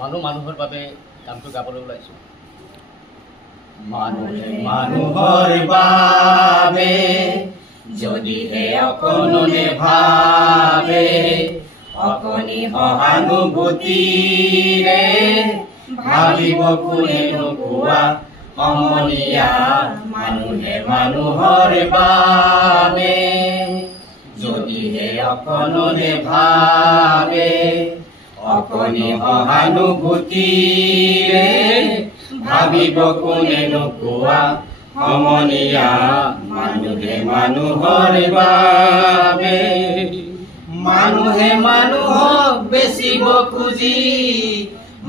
মানুহৰ বাবে গানটো গাবলৈ ওলাইছোঁ। মানুহৰ বাবে যদিহে অকণনে ভাবে, অকণি সহানুভূতিৰে ভাবিব কোনেনো কোৱা সমনীয়া। মানুহে মানুহৰ বাবে যদিহে অকণনে ভাবে, অকণি সহানুভূতিৰে ভাবিব কোনেনো কোৱা সমনীয়া। মানুহে মানুহৰ বাবে মানুহে মানুহক বেচিব খুজি,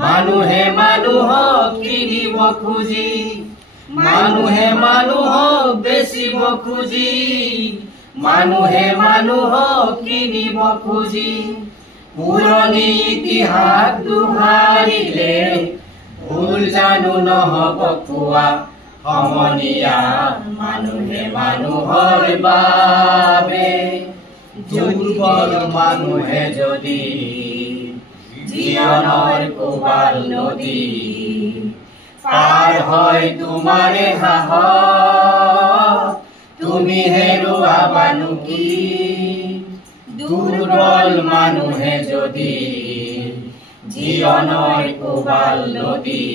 মানুহে মানুহক কিনিব খুজি, মানুহে মানুহক বেচিব খুজি, মানুহে মানুহক কিনিব খুজি। পুৰণি ইতিহাস দোহাৰিলে ভুল জানো নহ'ব কোৱা সমনীয়া। মানুহে মানুহৰ বাবে দুৰ্বল মানুহে যদি জীৱনৰ কোবাল নদী পাৰ হয় তোমাৰে সাহস, তুমি হেৰুৱাবানো কি? দুৰ্বল মানুহে যদি জীৱনৰ কোবাল নদী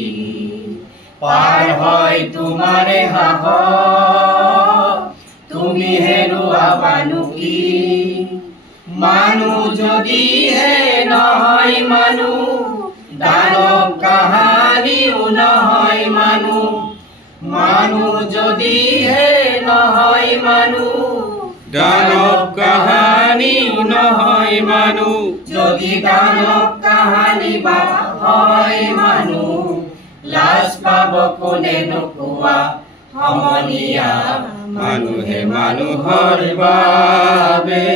পাৰ হয় তোমাৰে সাহস, তুমি হেৰুৱাবানো কি? মানুহ যদিহে নহয় মানুহ, দানৱ কাহানিও নহয় মানুহ। মানুহ যদিহে নহয় মানুহ, দানৱ কাহানিও নহয় মানুহ। যদি দানৱ কাহানি বা হয় মানুহ, লাজ পাব কোনেনো কোৱা সমনীয়া। মানুহে মানুহৰ বাবে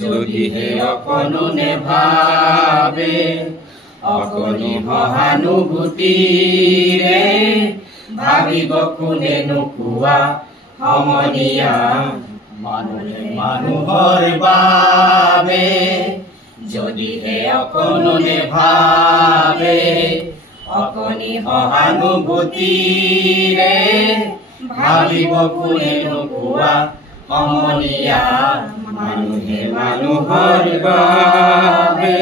যদিহে অকণনে ভাবে, অকণি সহানুভূতিৰে ভাবিব কোনেনো কোৱা সমনীয়া। মানুহে মানুহৰ বাবে যদিহে অকণনে ভাবে, অকণি সহানুভূতিৰে ভাবিব কোনেনো কোৱা সমনীয়া। মানুহে মানুহৰ বাবে